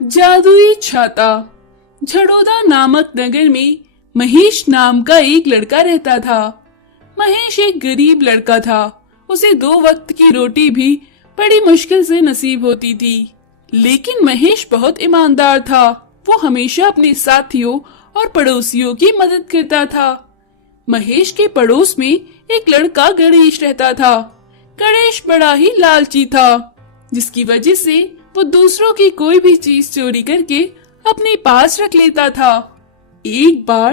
जादुई छाता। झड़ोदा नामक नगर में महेश नाम का एक लड़का रहता था। महेश एक गरीब लड़का था। उसे 2 वक्त की रोटी भी बड़ी मुश्किल से नसीब होती थी। लेकिन महेश बहुत ईमानदार था। वो हमेशा अपने साथियों और पड़ोसियों की मदद करता था। महेश के पड़ोस में एक लड़का गणेश रहता था। गणेश बड़ा ही लालची था, जिसकी वजह से वो दूसरों की कोई भी चीज चोरी करके अपने पास रख लेता था। एक बार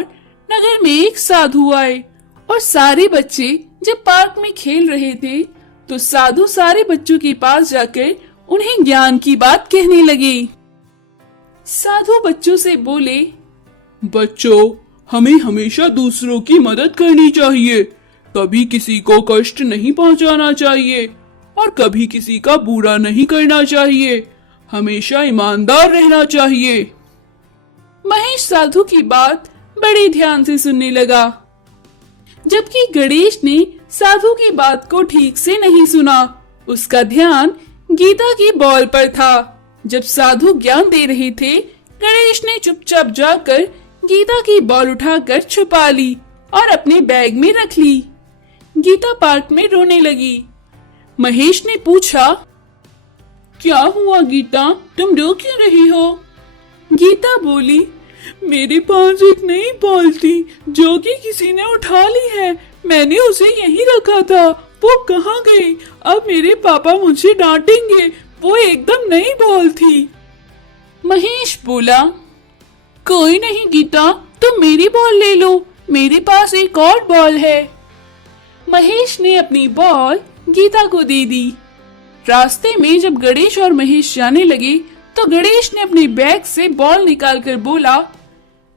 नगर में एक साधु आए और सारे बच्चे जब पार्क में खेल रहे थे तो साधु सारे बच्चों के पास जाकर उन्हें ज्ञान की बात कहने लगे। साधु बच्चों से बोले, बच्चों, हमें हमेशा दूसरों की मदद करनी चाहिए। कभी किसी को कष्ट नहीं पहुंचाना चाहिए और कभी किसी का बुरा नहीं करना चाहिए। हमेशा ईमानदार रहना चाहिए। महेश साधु की बात बड़े ध्यान से सुनने लगा, जबकि गणेश ने साधु की बात को ठीक से नहीं सुना। उसका ध्यान गीता की बॉल पर था। जब साधु ज्ञान दे रहे थे, गणेश ने चुपचाप जाकर गीता की बॉल उठाकर छुपा ली और अपने बैग में रख ली। गीता पार्क में रोने लगी। महेश ने पूछा, क्या हुआ गीता, तुम रो क्यों रही हो? गीता बोली, मेरे पास एक नई बॉल थी जो कि किसी ने उठा ली है। मैंने उसे यहीं रखा था। वो कहाँ गई? अब मेरे पापा मुझे डांटेंगे। वो एकदम नई बॉल थी। महेश बोला, कोई नहीं गीता, तुम मेरी बॉल ले लो, मेरे पास एक और बॉल है। महेश ने अपनी बॉल गीता को दे दी। रास्ते में जब गणेश और महेश जाने लगे तो गणेश ने अपने बैग से बॉल निकालकर बोला,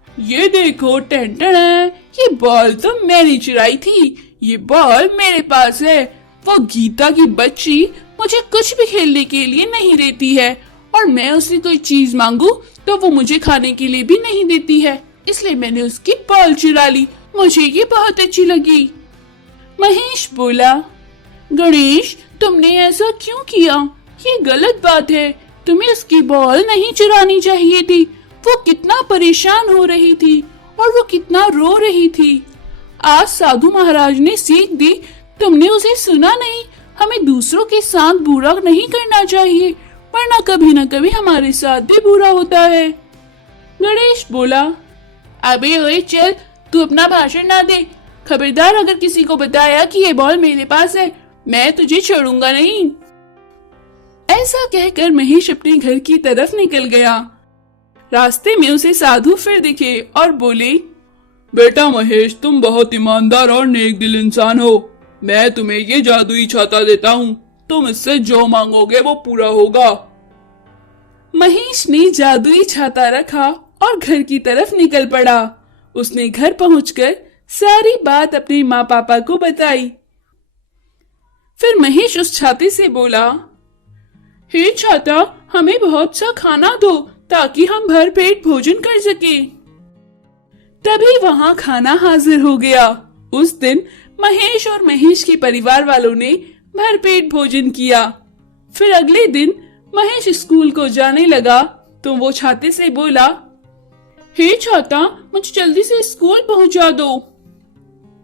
ये देखो टेंटन, ये बॉल तो मैंने चुराई थी। ये बॉल मेरे पास है। वो गीता की बच्ची मुझे कुछ भी खेलने के लिए नहीं देती है और मैं उससे कोई चीज मांगू तो वो मुझे खाने के लिए भी नहीं देती है, इसलिए मैंने उसकी बॉल चुरा ली। मुझे ये बहुत अच्छी लगी। महेश बोला, गणेश, तुमने ऐसा क्यों किया? ये गलत बात है। तुम्हें उसकी बॉल नहीं चुरानी चाहिए थी। वो कितना परेशान हो रही थी और वो कितना रो रही थी। आज साधु महाराज ने सीख दी, तुमने उसे सुना नहीं। हमें दूसरों के साथ बुरा नहीं करना चाहिए, वरना कभी न कभी हमारे साथ भी बुरा होता है। गणेश बोला, अबे ओए चल, तू अपना भाषण ना दे। खबरदार, अगर किसी को बताया कि ये बॉल मेरे पास है, मैं तुझे छोड़ूंगा नहीं। ऐसा कहकर महेश अपने घर की तरफ निकल गया। रास्ते में उसे साधु फिर दिखे और बोले, बेटा महेश, तुम बहुत ईमानदार और नेक दिल इंसान हो। मैं तुम्हें ये जादुई छाता देता हूँ। तुम इससे जो मांगोगे वो पूरा होगा। महेश ने जादुई छाता रखा और घर की तरफ निकल पड़ा। उसने घर पहुंचकर सारी बात अपने माँ पापा को बताई। फिर महेश उस छाते से बोला, हे छाता, हमें बहुत सा खाना दो ताकि हम भर पेट भोजन कर सके। तभी वहाँ खाना हाजिर हो गया। उस दिन महेश और महेश के परिवार वालों ने भरपेट भोजन किया। फिर अगले दिन महेश स्कूल को जाने लगा तो वो छाते से बोला, हे छाता, मुझे जल्दी से स्कूल पहुंचा दो।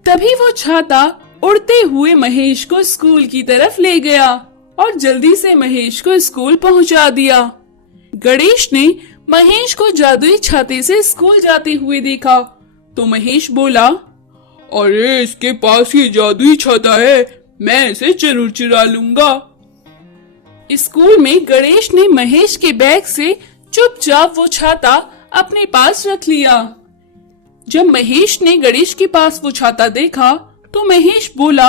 तभी वो छाता उड़ते हुए महेश को स्कूल की तरफ ले गया और जल्दी से महेश को स्कूल पहुंचा दिया। गणेश ने महेश को जादुई छाते से स्कूल जाते हुए देखा तो महेश बोला, अरे इसके पास ये जादुई छाता है, मैं इसे जरूर चुरा लूंगा। स्कूल में गणेश ने महेश के बैग से चुपचाप वो छाता अपने पास रख लिया। जब महेश ने गणेश के पास वो छाता देखा तो महेश बोला,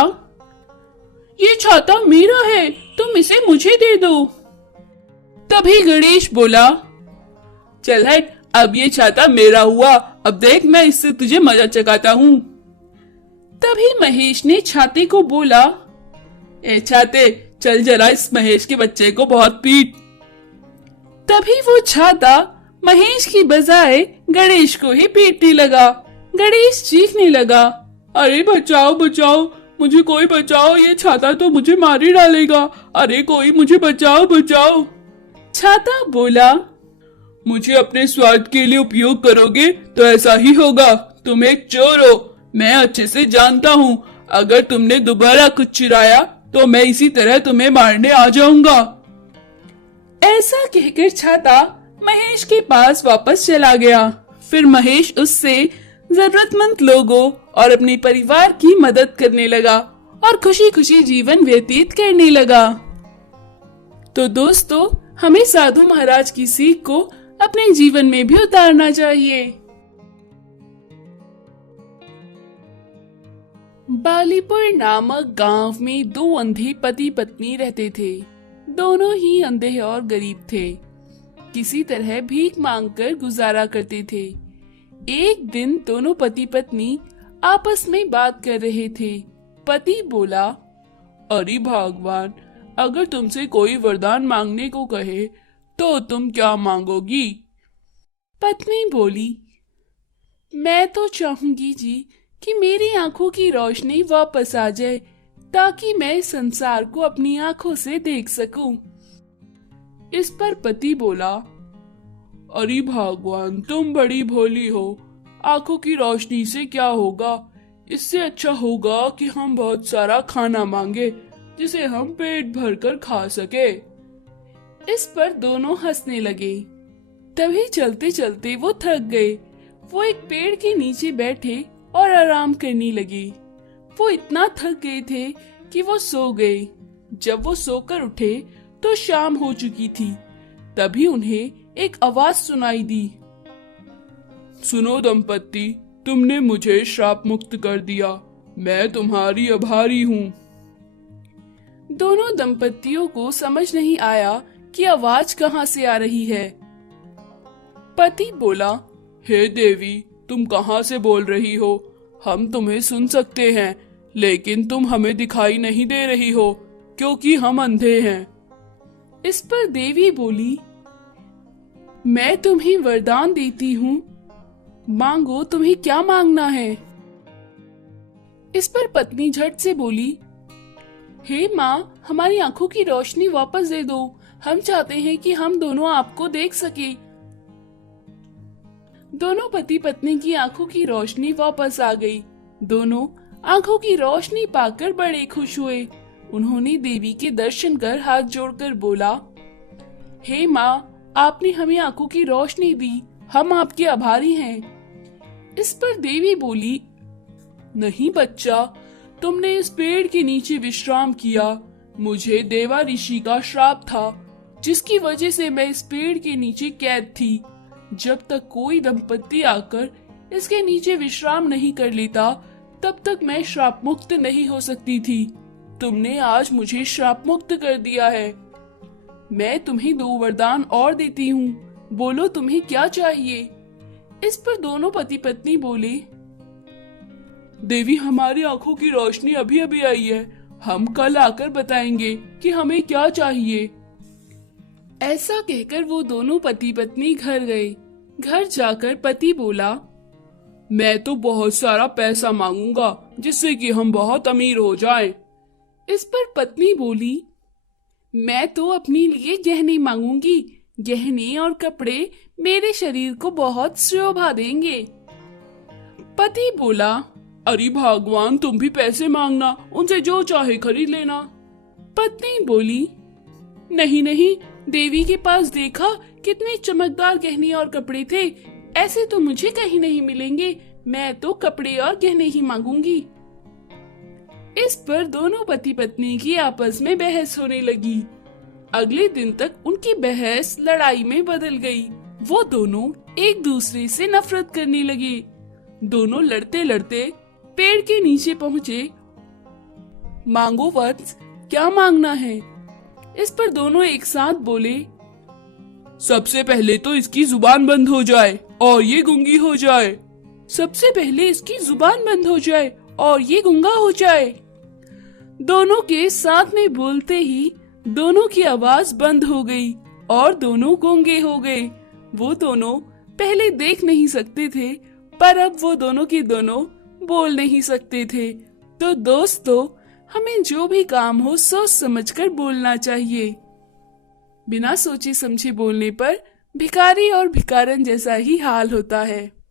ये छाता मेरा है, तुम इसे मुझे दे दो। तभी गणेश बोला, चल हट, अब ये छाता मेरा हुआ। अब देख, मैं इससे तुझे मजा चखाता हूँ। तभी महेश ने छाते को बोला, ए छाते, चल जरा इस महेश के बच्चे को बहुत पीट। तभी वो छाता महेश की बजाय गणेश को ही पीटने लगा। गणेश चीखने लगा, अरे बचाओ बचाओ, मुझे कोई बचाओ, ये छाता तो मुझे मार ही डालेगा। अरे कोई मुझे बचाओ बचाओ। छाता बोला, मुझे अपने स्वार्थ के लिए उपयोग करोगे तो ऐसा ही होगा। तुम एक चोर हो, मैं अच्छे से जानता हूँ। अगर तुमने दोबारा कुछ चुराया तो मैं इसी तरह तुम्हें मारने आ जाऊंगा। ऐसा कहकर छाता महेश के पास वापस चला गया। फिर महेश उससे जरूरतमंद लोगों और अपने परिवार की मदद करने लगा और खुशी खुशी जीवन व्यतीत करने लगा। तो दोस्तों, हमें साधु महाराज की सीख को अपने जीवन में भी उतारना चाहिए। बालीपुर नामक गांव में दो अंधे पति पत्नी रहते थे। दोनों ही अंधे और गरीब थे। किसी तरह भीख मांगकर गुजारा करते थे। एक दिन दोनों पति पत्नी आपस में बात कर रहे थे। पति बोला, अरे भगवान, अगर तुमसे कोई वरदान मांगने को कहे तो तुम क्या मांगोगी? पत्नी बोली, मैं तो चाहूंगी जी कि मेरी आंखों की रोशनी वापस आ जाए ताकि मैं संसार को अपनी आंखों से देख सकूं। इस पर पति बोला, अरे भगवान, तुम बड़ी भोली हो। आंखों की रोशनी से क्या होगा? इससे अच्छा होगा कि हम बहुत सारा खाना मांगे जिसे हम पेट भरकर खा सके। इस पर दोनों हंसने लगे। तभी चलते चलते वो थक गए। वो एक पेड़ के नीचे बैठे और आराम करने लगे। वो इतना थक गए थे कि वो सो गए। जब वो सोकर उठे तो शाम हो चुकी थी। तभी उन्हें एक आवाज सुनाई दी, सुनो दंपत्ति, तुमने मुझे श्राप मुक्त कर दिया। मैं तुम्हारी आभारी हूँ। दोनों दंपत्तियों को समझ नहीं आया कि आवाज कहाँ से आ रही है। पति बोला, हे देवी, तुम कहाँ से बोल रही हो? हम तुम्हें सुन सकते हैं, लेकिन तुम हमें दिखाई नहीं दे रही हो क्योंकि हम अंधे हैं। इस पर देवी बोली, मैं तुम्हें वरदान देती हूँ, मांगो, तुम्हें क्या मांगना है? इस पर पत्नी झट से बोली, हे माँ, हमारी आंखों की रोशनी वापस दे दो। हम चाहते हैं कि हम दोनों आपको देख सके। दोनों पति पत्नी की आंखों की रोशनी वापस आ गई। दोनों आंखों की रोशनी पाकर बड़े खुश हुए। उन्होंने देवी के दर्शन कर हाथ जोड़कर बोला, हे माँ, आपने हमें आंखों की रोशनी दी, हम आपके आभारी हैं। इस पर देवी बोली, नहीं बच्चा, तुमने इस पेड़ के नीचे विश्राम किया। मुझे देवा ऋषि का श्राप था, जिसकी वजह से मैं इस पेड़ के नीचे कैद थी। जब तक कोई दंपत्ति आकर इसके नीचे विश्राम नहीं कर लेता, तब तक मैं श्राप मुक्त नहीं हो सकती थी। तुमने आज मुझे श्राप मुक्त कर दिया है। मैं तुम्हें 2 वरदान और देती हूँ, बोलो तुम्हें क्या चाहिए? इस पर दोनों पति पत्नी बोले, देवी, हमारी आंखों की रोशनी अभी अभी आई है। हम कल आकर बताएंगे कि हमें क्या चाहिए। ऐसा कहकर वो दोनों पति पत्नी घर गए। घर जाकर पति बोला, मैं तो बहुत सारा पैसा मांगूंगा जिससे कि हम बहुत अमीर हो जाएं। इस पर पत्नी बोली, मैं तो अपने लिए गहने मांगूंगी। गहने और कपड़े मेरे शरीर को बहुत शोभा देंगे। पति बोला, अरे भगवान, तुम भी पैसे मांगना, उनसे जो चाहे खरीद लेना। पत्नी बोली, नहीं नहीं, देवी के पास देखा कितने चमकदार गहने और कपड़े थे। ऐसे तो मुझे कहीं नहीं मिलेंगे। मैं तो कपड़े और गहने ही मांगूंगी। इस पर दोनों पति पत्नी की आपस में बहस होने लगी। अगले दिन तक उनकी बहस लड़ाई में बदल गई। वो दोनों एक दूसरे से नफरत करने लगे। दोनों लड़ते लड़ते पेड़ के नीचे पहुँचे। मांगो वत्स, क्या मांगना है? इस पर दोनों एक साथ बोले, सबसे पहले तो इसकी जुबान बंद हो जाए और ये गूंगी हो जाए। सबसे पहले इसकी जुबान बंद हो जाए और ये गूंगा हो जाए। दोनों के साथ में बोलते ही दोनों की आवाज बंद हो गई और दोनों गूंगे हो गए। वो दोनों पहले देख नहीं सकते थे, पर अब वो दोनों के दोनों बोल नहीं सकते थे। तो दोस्तों, हमें जो भी काम हो सोच समझकर बोलना चाहिए। बिना सोचे समझे बोलने पर भिखारी और भिखारन जैसा ही हाल होता है।